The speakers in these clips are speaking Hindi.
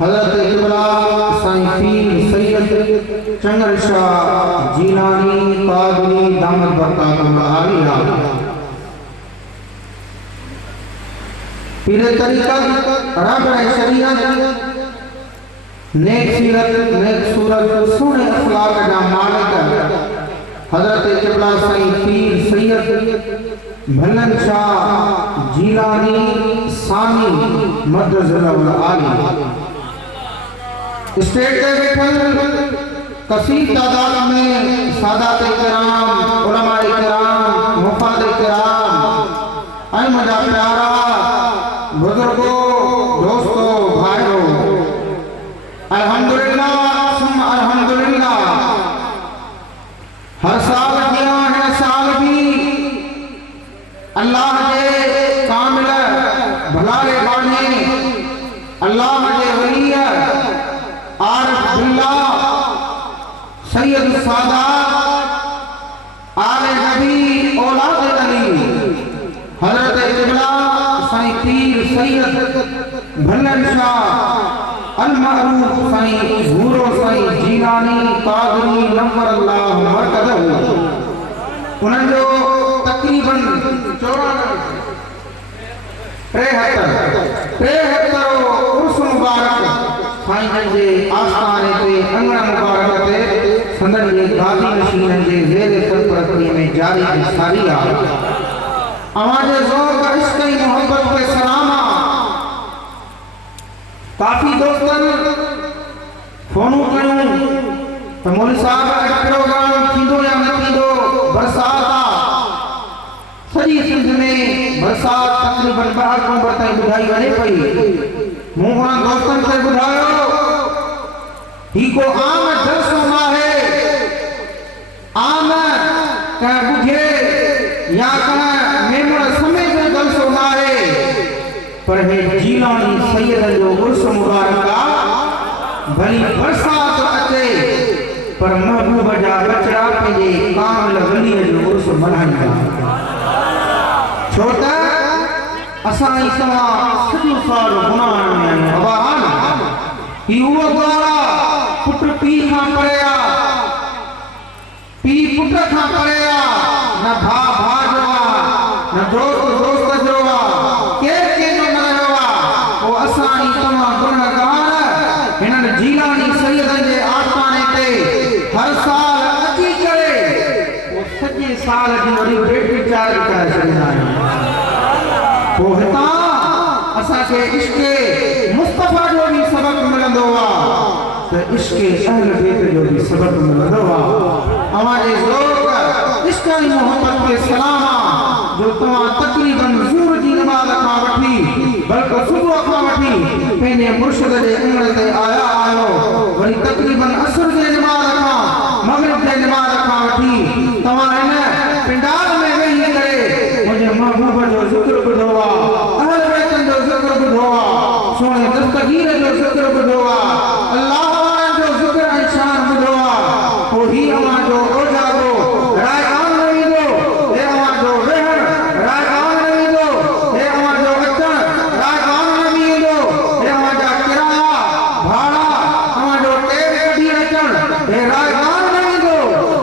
हजरत किबला साईं पीर सैयद चंगल शाह जीलानी कादरी दामद बरकातुहुल आलिया पीर तरीक़त राबे शरीयत नेक सीरत नेक सूरत सुने अखलाक जा मालिक हजरत किबला साईं पीर सैयद भलन शाह जीलानी सानी मदरज़ल आलिया स्टेट के बैठल कसीर तादाद में सादात किराम उलमाए किराम मुफाद किराम ऐ मजा प्यारा बुजुर्गों दोस्तों भाइयों अल्हम्दुलिल्लाह सुम्मा अल्हम्दुलिल्लाह हर साल किया है साल भी अल्लाह के कामिल भलाले बाने अल्लाह के वलिया आरिफ बिल्लाह सैयद सादात आले नबी औलाद अली हजरत किबला साईं पीर सैयद भलन शाह अल मअरूफ साईं हूरो साईं जीलानी कादरी नंबर अल्लाह मरकज़हु उन्हनि जो तकरीबन 73 उर्स मुबारक साईं जे आस्थाने ते अंगण मुबारक ते संदन जे गादी नशीन जे ज़ेर सरपरस्ती में जारी सारी आ आवाज़ ज़ौक़ इश्क़ मोहब्बत के सलामा काफ़ी दोस्तन फोनू कयूं तो मौलवी साहब प्रोग्राम थींदो या न थींदो बरसात आ सॼी सिंध में बरसात तकरीबन 2 अक्टूबर ताईं ॿुधाई वञे पई मूं उन्हनि दोस्तनि खे ॿुधायो ही को आम जलसो न आहे आम कंहिं ॿुधे या कंहिं मेमण समय जो जलसो न आहे पर हे जीलानी सैयद जो उर्स मुबारक आ भली बरसात अचे पर महबूब जा बचड़ा पंहिंजे कामिल वलीअ जो उर्स मल्हाईंदा छो त असां ई तव्हां सॼो साल गुनाह में आहियूं ही उहो द्वारा पुट पीउ खां परे आ पीउ पुट खां परे आ न भाउ भाउ जो आ न दोस्त दोस्त जो आ केरु कंहिंजो न रहियो आ पोइ असां ई तव्हां गुनहगार हिननि जीलानी सैयदनि जे आस्थाने ते हर साल अची करे पोइ सॼे साल जी वरी डेट चार्ज करे छॾींदा आहियूं पोइ हितां असांखे इश्क़ मुस्तफ़ा जो भी सबक मिलंदो आहे त इश्क़ अहल बैत जो भी सबक मिलंदो आहे हमारे ज़ौक़ इश्क़ ऐं मोहब्बत के सलाम जो तव्हां तकरीबन ज़ुहर जी नमाज़ खां वठी बल्कि सुबुह खां वठी पंहिंजे मुर्शिद जे अंगण ते आया आहियो वरी तकरीबन असर जे नमाज़ खां मग़रिब जे नमाज़ खां वठी तव्हां हिन पिंडाल में वेही करे मुंहिंजे महबूब जो ज़िक्र ॿुधो आहे अहल बैतनि जो ज़िक्र ॿुधो आहे सोने दस्तगीर जो ज़िक्र ॿुधो आहे अल्लाह वारनि जो ज़िक्र ऐं शान ॿुधो आहे पोइ ही अव्हां जो ओजागो रायगान न ईंदो हे अव्हां जो वेहण रायगान न ईंदो हे अव्हां जो अचण रायगान न ईंदो हे अव्हां जा किराया भाड़ा अव्हां जो टेर कढी अचण हे रायगान न ईंदो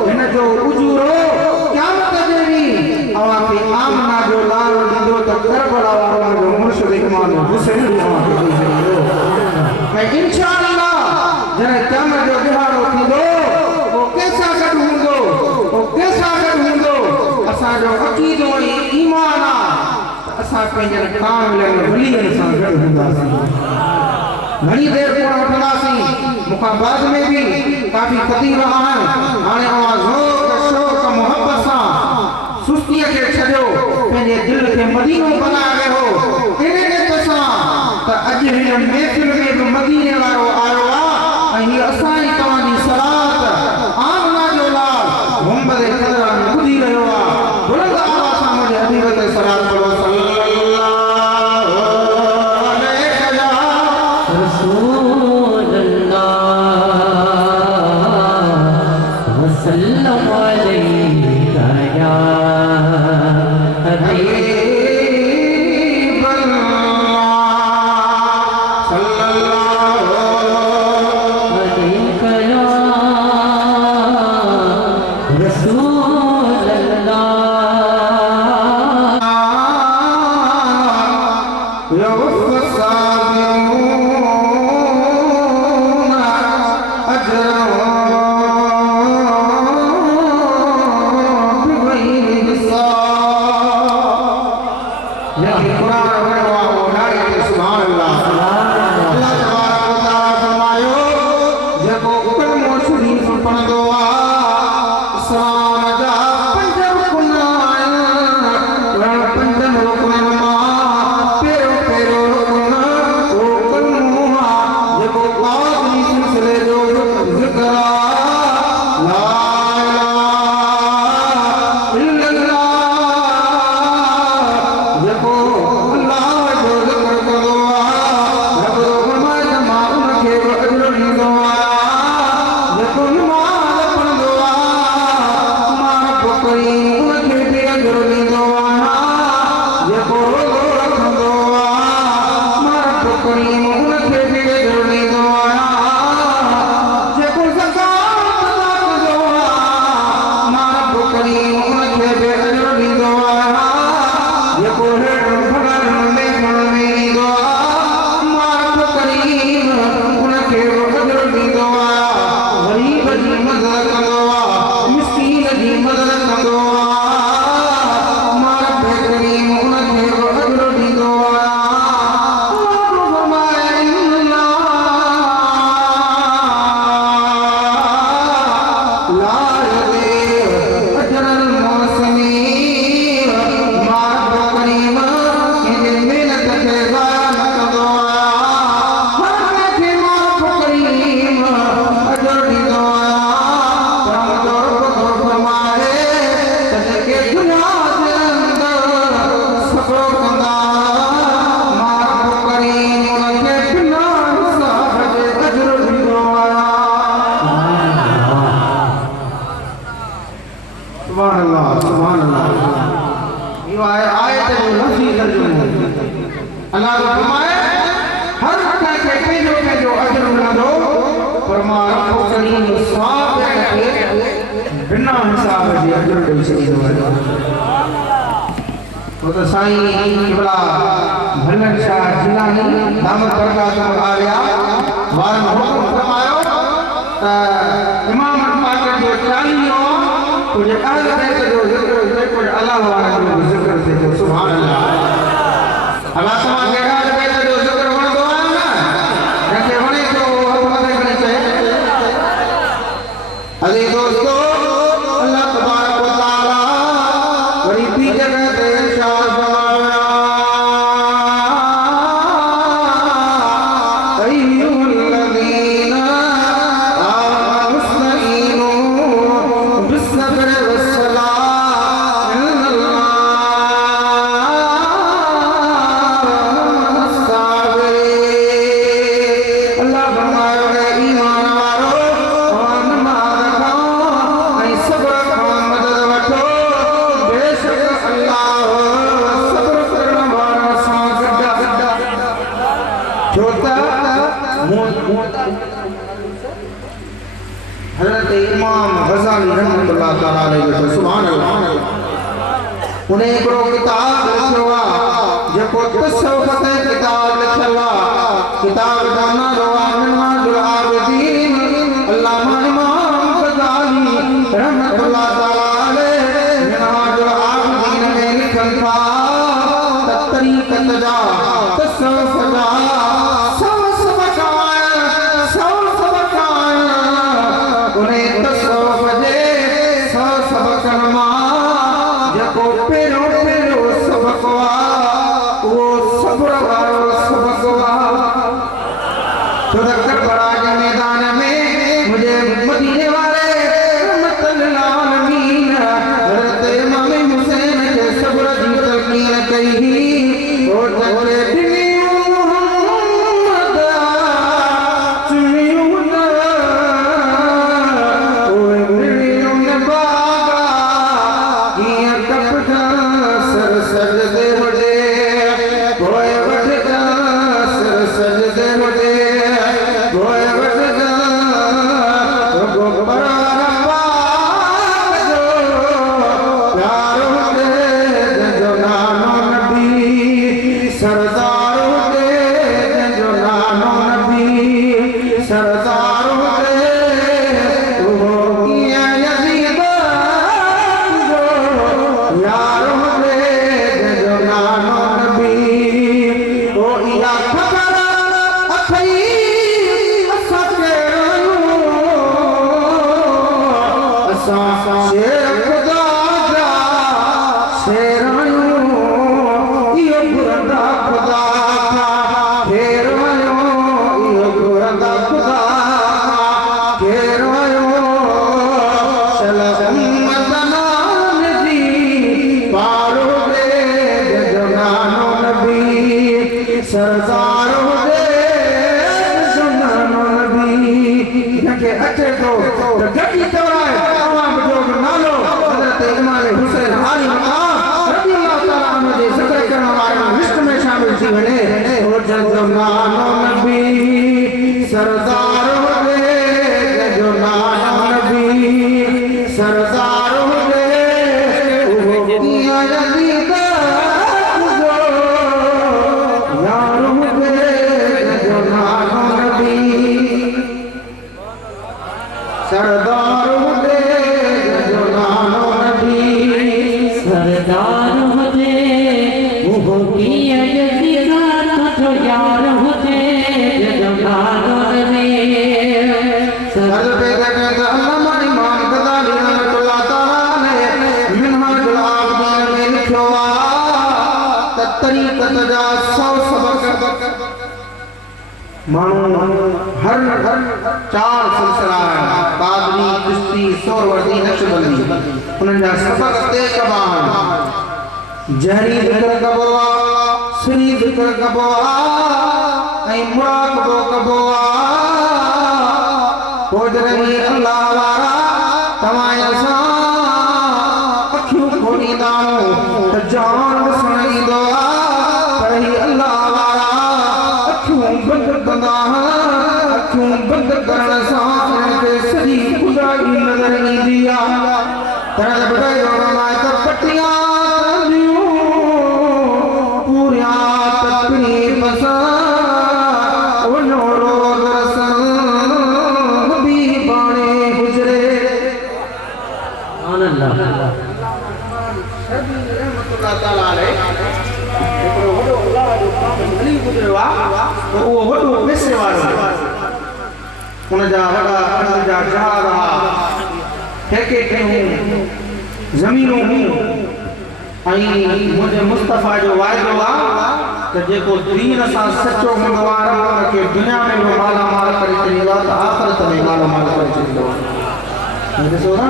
हिन जो उजूरो क़यामत जे ॾींहुं अव्हां खे आमना जो लाल ॾींदो त करबला वारा जो मुर्शिद इमाम हुसैन ऐं इंशाअल्लाह जॾहिं क़यामत जो दिहाड़ो थींदो पोइ कंहिंसां गॾु हूंदो पोइ कंहिंसां गॾु हूंदो असांजो अक़ीदो ऐं ईमान आहे त असां पंहिंजे कामिल वलीअनि सां गॾु हूंदासीं घणी देरि कोन वठंदासीं मूंखां बाद में बि काफ़ी ख़तीब आहिनि हाणे अव्हां ज़ौक़ शौक़ मोहब्बत सां सुस्तीअ खे छॾियो पंहिंजे दिलि खे मदीनो बनाए वेहो इन नियत सां त अॼु हिन महफ़िल में बि मदीने वारो आयो आहे ऐं हीअ असां ई तव्हांजी सलात आमना जो लाल मुहम्मद क़दर में ॿुधी रहियो आहे बुलंद आवाज़ सां मुंहिंजे हबीब ते सलात पढ़ो सल्लल्लाहु अलैहि वसल्लम या हबीब अल्लाह सल्लल्लाहु कुरान पढ़वा वो नारी ते सुभान अल्लाह अल्लाह तबारक व तआला फरमायो जको कलमो शरीफ पढ़ंदो आ इस्लाम जा पंज रुकन आहिनि पंजनि रुकननि मां पहिरियों पहिरियों रुकन वो कलमो आ जको कादरी सिलसिले जो ज़िक्र आ ला अल्लाह तो फरमाए हर अखा के पंहिंजो अजर मिलंदो पर मां रब करीम साफ़ के बिना हिसाब जे अजर ॾेई छॾींदो आहे तो साईं किबला भलन शाह जिलानी दामत बरकात आलिया वारन हुकुम फरमायो त इमाम पाक जो 40 तो जे अहल बैत जो ज़िक्र जेको अल्लाह वाला जो ज़िक्र थे सुभान अल्लाह अल्लाह तमा के अहल बैत जो ज़िक्र वणंदो आहे न जंहिंखे वणे थो हथ मथे खणी चए अजी दोस्तो अल्लाह तबारक व तआला वरी ॿी जगह ते इरशाद फरमाया अय्युहल्लज़ीना आमनु इस्तईनु बिस्सब्रि वस्सलाह इन्नल्लाह अल्लाह फरमायो है ईमान वारो नमाज़ खाओ ऐं सब्र खां मदद वठो बेशक अल्लाह सब्र करण वारनि सां गॾु छो त हज़रत इमाम गज़ाली रहमतुल्लाह तआला अलैहि सुभान अल्लाह उन्हें हिकिड़ो किताब लिखियो आहे जेको तसव्वुफ़ ते किताब लिखियल आहे किताब जो नालो आहे मिन्हाजुल आबिदीन अल्लामा इमाम गज़ाली रहमतुल्लाह तआला अलैहि मिन्हाजुल आबिदीन में लिखनि था त तरीक़त जा तसव्वुफ़ जा उन्हें तसव्वुफ़ जे सबक़नि मां जेको पहिरियों पहिरियों सबक़ आहे उहो सब्र वारो सबक़ आहे छो त गड़बड़ा जे मैदान सरदार हुजे वो कीअं यतीका तुझो यार हुजे जगमार रे हर पैदा कहता अल्लामा इमाम गज़ाली रहमतुल्लाह ताला ने मिनहाजुल आबिदीन में लिखो त तरीक़त जा 100 सबक मानू हर 4 सिलसिला कादरी चिश्ती सोरवर्दी नक्शबंदी उन्हनि जा सबक ते कबान जहरी ज़िक्र कबो श्री ज़िक्र कबो ऐं मुराक़बो कबो पोजरनी अल्लाह वारा तवां असां अखियूं खोलींदा त जान ॾिसण ईंदो पर ही अल्लाह वारा अखियूं बंदि कंदा अखियूं बंदि करण सां उन्हनि खे सॼी खुदाई नज़र ईंदी आहे पर बग़ैर उलमाए त पटियां पूरियां तकलीफ़ सां वञो रोज़ रसन बि बाणे गुज़रे रहमतुल्लाह ताला अलैह हिकिड़ो वॾो अल्लाह जो कामिल वली गुज़रियो आहे त उहो वॾो पैसे वारो उनजा वॾा कर्ज़ जा जहाज़ हुआ ठेके ठहियूं ज़मीनूं हुयूं ऐं मुंहिंजे मुस्तफ़ा जो वाइदो आहे त जेको दीन सां सचो हूंदो आहे उनखे दुनिया में बि मालामाल करे छॾींदो आहे त आख़िरत में मालामाल करे छॾींदो आहे ॾिसो न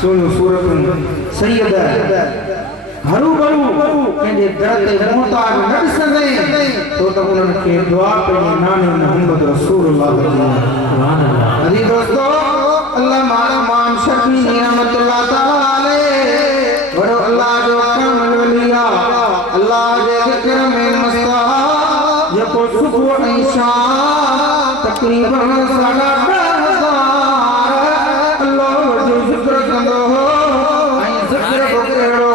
सुहिणियूं सूरतूं सैयद हरू भरू कंहिंजे दर ते मुहताज न ॾिसंदे तो त उन्हनि खे दुआ पंहिंजे नाने मोहम्मद रसूलुल्लाह सुभान अल्लाह अजी दोस्तो अल्लामा इमाम शफ़ी रहमतुल्लाह ताला अलैह वॾो अल्लाह जो कामिल वली आहे अल्लाह जे ज़िक्र में मस्त आहे जेको सुबुह ऐं शाम तक़रीबन 10,000 अल्लाह जो ज़िक्र कंदो हो ऐं ज़िक्र बि कहिड़ो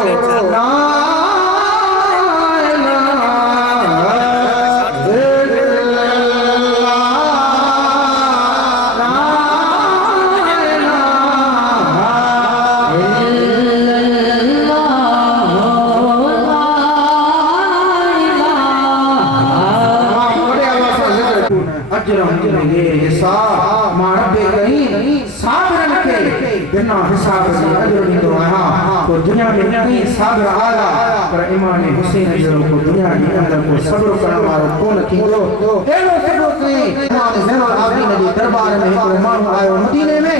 बिना हिसाब से अजर ॾींदो आहियां तो दुनिया में कई साबिर आला पर इमाम हुसैन जहिड़ो को दुनिया जे अंदर को सब्र करण वारो कोन थींदो अहिड़ो सब्र कई इमाम ज़ैनुल आबिदीन जे दरबार में हिकिड़ो माण्हू आयो मदीने में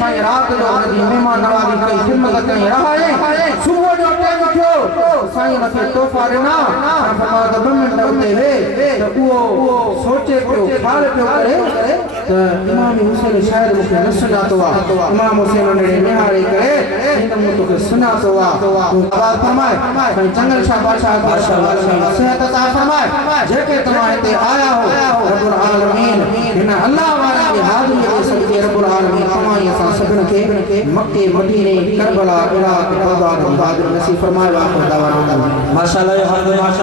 साईं राति जो हुनजी महिमान नवाज़ी कई ख़िदमत कई रहाए सुबुह जो टाइम थियो साईं हुनखे तोहफ़ा ॾिना फरमायो त 2 मिंट उते वेह त उहो सोचे पियो ख़्याल पियो करे त इमाम हुसैन शायदि मूंखे न सुञातो आहे इमाम हुसैन ने निहारे करे हिन मूं तोखे सुञातो आहे तूं आवाज़ फरमाए साईं चंगल शाह बादशाह सेहत अता फरमाए जेके तव्हां हिते आया हो रब्बुल आलमीन हिन अल्लाह वारे जी हाज़िरी जे सदके रब्बुल आलमीन तव्हां असां सभिनी खे मक्के मदीने करबला इराक बगदाद नसीब फरमाए। माशाअल्लाह।